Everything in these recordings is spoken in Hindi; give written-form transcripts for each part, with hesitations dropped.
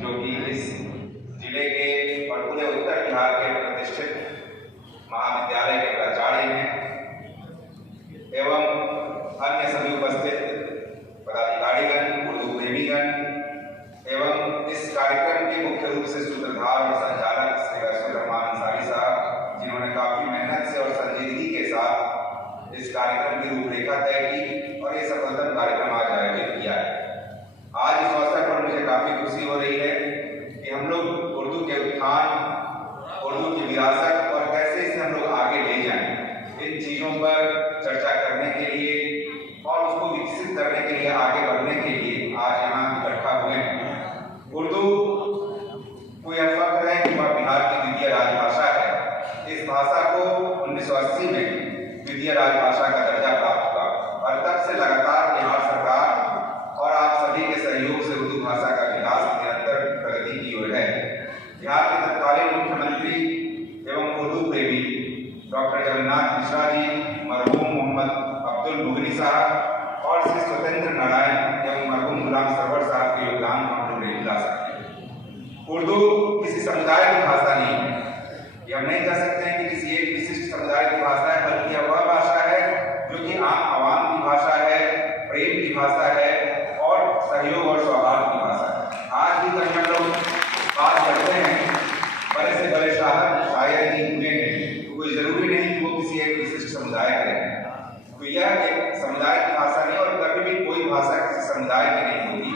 जो कि इस जिले के और पूरे उत्तर बिहार के प्रतिष्ठित महाविद्यालय के प्राचार्य हैं एवं अन्य सभी उपस्थित पदाधिकारीगण, उर्दू प्रेमीगण एवं इस कार्यक्रम के मुख्य रूप से सूत्रधार और संचालक श्री वैसुर रहमान अंसारी साहब, जिन्होंने काफी मेहनत से और संजीदगी के साथ इस कार्यक्रम की रूपरेखा तय की और ये सफलतम कार्यक्रम आज आयोजित किया है। आज इस अवसर पर मुझे काफी खुशी हो रही है कि हम लोग उर्दू के उत्थान, उर्दू की विरासत और कैसे इसे हम लोग आगे ले जाएं, इन चीजों पर चर्चा करने के लिए और उसको विकसित करने के लिए, आगे बढ़ने के लिए आज यहाँ इकट्ठा हुए हैं। उर्दू को यह फख्र है कि वह बिहार की द्वितीय राजभाषा है। इस भाषा को 1980 में द्वितीय राजभाषा का दर्जा प्राप्त हुआ और तब से लगातार बिहार सरकार और आप सभी के सहयोग से उर्दू भाषा का विकास निरंतर प्रगति की ओर है। बिहार के तत्कालीन मुख्यमंत्री एवं उर्दू प्रेमी डॉक्टर जगन्नाथ मिश्रा जी, मरहूम मोहम्मद अब्दुल मुगनी साहब और श्री स्वतंत्र नारायण एवं मरहूम गुलाम सरवर साहब के योगदान हम लोग नहीं भुला सकते। उर्दू किसी समुदाय की भाषा नहीं है, ये हम नहीं कह सकते हैं कि किसी एक विशिष्ट समुदाय की भाषा है, बल्कि यह वह भाषा है जो कि आम आवाम की भाषा है, प्रेम की भाषा है और सहयोग और सौहार्द की भाषा है। आज भी कहीं हम लोग बात करते हैं, बड़े से बड़े शायर ही हुए हैं, तो कोई जरूरी नहीं कि वो किसी एक विशिष्ट समुदाय के हैं। तो यह एक समुदाय की भाषा नहीं और कभी भी कोई भाषा किसी समुदाय की नहीं होती।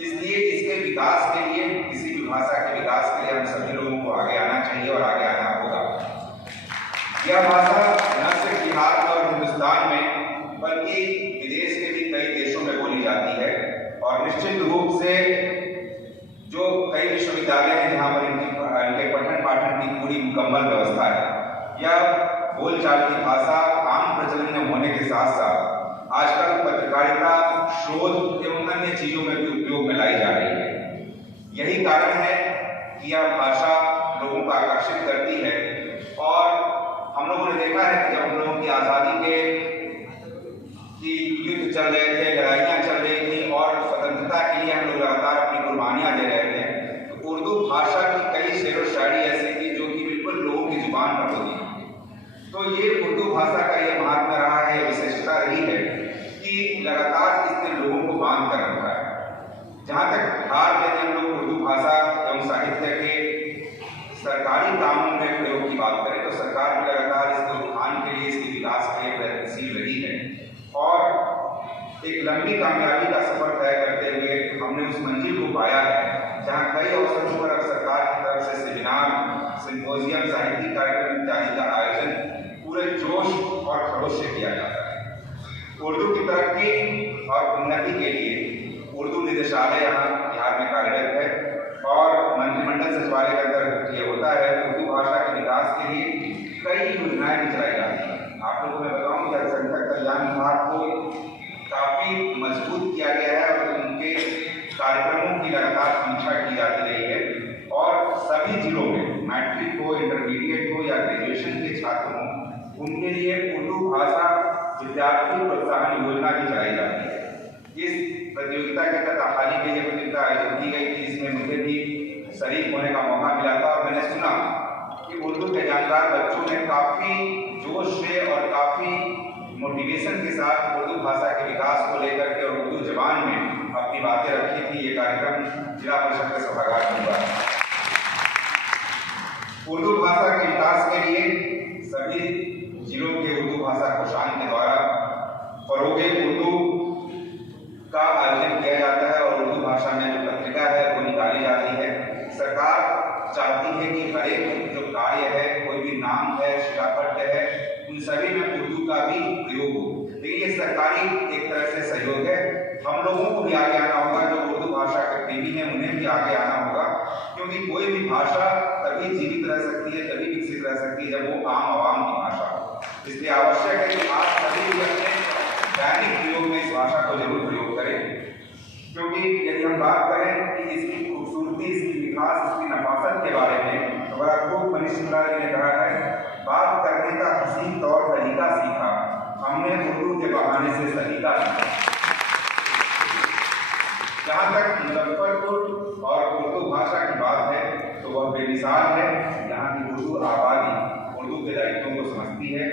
इसलिए इसके विकास के लिए, किसी भी भाषा के विकास के लिए हम सभी लोगों को आगे आना चाहिए और आगे आना होगा। यह भाषा न सिर्फ बिहार और हिंदुस्तान में बल्कि विदेश के भी कई देशों में बोली जाती है और निश्चित रूप से जो कई विश्वविद्यालय हैं जहाँ पर इनके पठन पाठन की पूरी मुकम्मल व्यवस्था है। यह बोलचाल की भाषा आम प्रचलन में होने के साथ साथ आजकल पत्रकारिता, शोध एवं अन्य चीजों में भी उपयोग में लाई जा रही है। यही कारण है कि यह भाषा लोगों को आकर्षित करती है और हम लोगों ने देखा है कि जब हम लोगों की आज़ादी के युद्ध चल रहे थे, लड़ाइयाँ चल रही थी और स्वतंत्रता के लिए हम लोग लगातार अपनी कुर्बानियाँ दे रहे थे, तो उर्दू भाषा की कई शेर व शायरी ऐसी थी जो कि बिल्कुल लोगों की जुबान पर होती थी। तो ये उर्दू भाषा का ये महात्मा रहा है, ये विशेषता रही है कि लगातार इसने लोगों को बांध कर रखा है। जहाँ तक बिहार में हम लोग उर्दू भाषा एवं साहित्य के सरकारी कामों में प्रयोग की बात करें तो सरकार भी लगातार इसके उत्थान के लिए, इसके विकास के लिए प्रयत्नशील रही है और एक लंबी कामयाबी का सफर तय करते हुए हमने उस मंजिल को पाया है जहाँ कई अवसरों पर अब सरकार की तरफ से सेमिनार, सिम्पोजियम, साहित्यिक कार्यक्रम इत्यादि का आयोजन पूरे जोश और खरोश से किया जाता है। उर्दू की तरक्की और उन्नति के लिए उर्दू निदेशालय यहाँ बिहार में कार्यरत है और मंत्रिमंडल सचिवालय के अंदर ये होता है। उर्दू भाषा के विकास के लिए कई योजनाएं भी चलाई जाती हैं। आप लोगों को मैं बताऊं कि अल्पसंख्यक कल्याण विभाग को काफी मजबूत किया गया है और उनके कार्यक्रमों की लगातार समीक्षा की जाती रही है और सभी जिलों में मैट्रिक हो, इंटरमीडिएट हो या ग्रेजुएशन के छात्र हों, उनके लिए उर्दू भाषा विद्यार्थी प्रोत्साहन योजना भी चलाई जाती है। इस प्रतियोगिता के तहत हाल ही में यह प्रतियोगिता आयोजित की गई थी, जिसमें मुझे भी शरीक होने का मौका मिला था और मैंने सुना कि उर्दू के जानकार बच्चों ने काफी जोश से और काफी मोटिवेशन के साथ उर्दू भाषा के विकास को लेकर के और उर्दू जबान में अपनी बातें रखी थी। ये कार्यक्रम जिला परिषद के सभागार में हुआ। उर्दू भाषा के विकास के लिए सभी जिलों के उर्दू भाषा कोषांग के द्वारा फरोगे उर्दू का आयोजन किया जाता है और उर्दू भाषा में जो पत्रिका है वो निकाली जाती है। सरकार चाहती है कि हर एक जो कार्य है, कोई भी नाम है, शिलापट्ट है, उन सभी में उर्दू का भी प्रयोग हो। लेकिन ये सरकारी एक तरह से सहयोग है। हम लोगों को भी आगे आना होगा, जो उर्दू भाषा के प्रेमी हैं उन्हें भी आगे आना होगा, क्योंकि कोई भी भाषा तभी जीवित रह सकती है, तभी विकसित रह सकती है जब वो आम आवाम की भाषा हो। इसलिए आवश्यक है कि आप सभी भी अपने दैनिक प्रयोग में इस भाषा को जरूर प्रयोग करें, क्योंकि यदि हम बात करें कि इसकी खूबसूरती, इसकी विकास, इसकी नफासत के बारे में तो बड़ा खूब मनीष शुक्ला जी ने कहा है, बात करने का हसीन तौर तरीका सीखा, हमने उर्दू के बहाने से सलीका सीखा। जहाँ तक मुजफ्फरपुर और उर्दू बेमिसाल है। यहाँ की उर्दू आबादी उर्दू के दायित्वों को समझती है,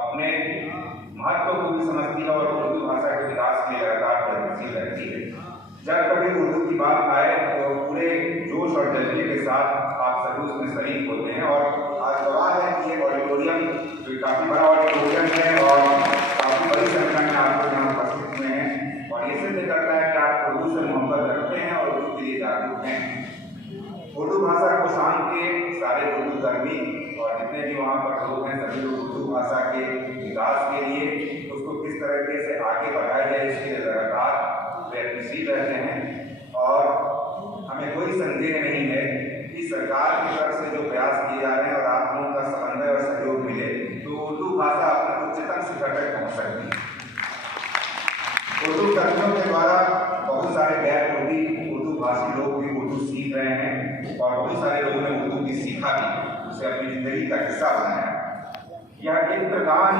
अपने महत्व को भी समझती है और उर्दू भाषा के विकास के लिए लगातार प्रयत्नशील रहती है। जब कभी उर्दू की बात आए तो पूरे जोश और जज्बे के साथ आप सभी उसमें शरीक होते हैं। और आज गवाह है कि ये ऑडिटोरियम जो काफ़ी बड़ा ऑडिटोरियम है और काफ़ी बड़ी संख्या में आप लोग यहाँ उपस्थित हुए हैं और ये सिद्ध करता है कि आप उर्दू से मोहब्बत रखते हैं और उर्दू के लिए जागरूक हैं। उर्दू भाषा को शान के सारे उर्दू कर्मी और जितने भी वहाँ पर लोग हैं सभी लोग उर्दू भाषा के विकास के लिए उसको किस तरीके से आगे बढ़ाया जाए इसके लिए लगातार प्रयत्नशील रहते हैं। और हमें कोई संदेह नहीं है कि सरकार की तरफ से जो प्रयास किए जा रहे हैं और आप लोगों का समन्वय और सहयोग मिले तो उर्दू भाषा अपने उच्चतम शिखर तक पहुँच सकती है। उर्दू कर्मियों के द्वारा बहुत सारे गैर उर्दू भाषी लोग भी उर्दू सीख रहे हैं और बहुत सारे लोगों ने उर्दू भी सीखा भी, उसे अपनी जिंदगी का हिस्सा बनाया। यह एक प्रकार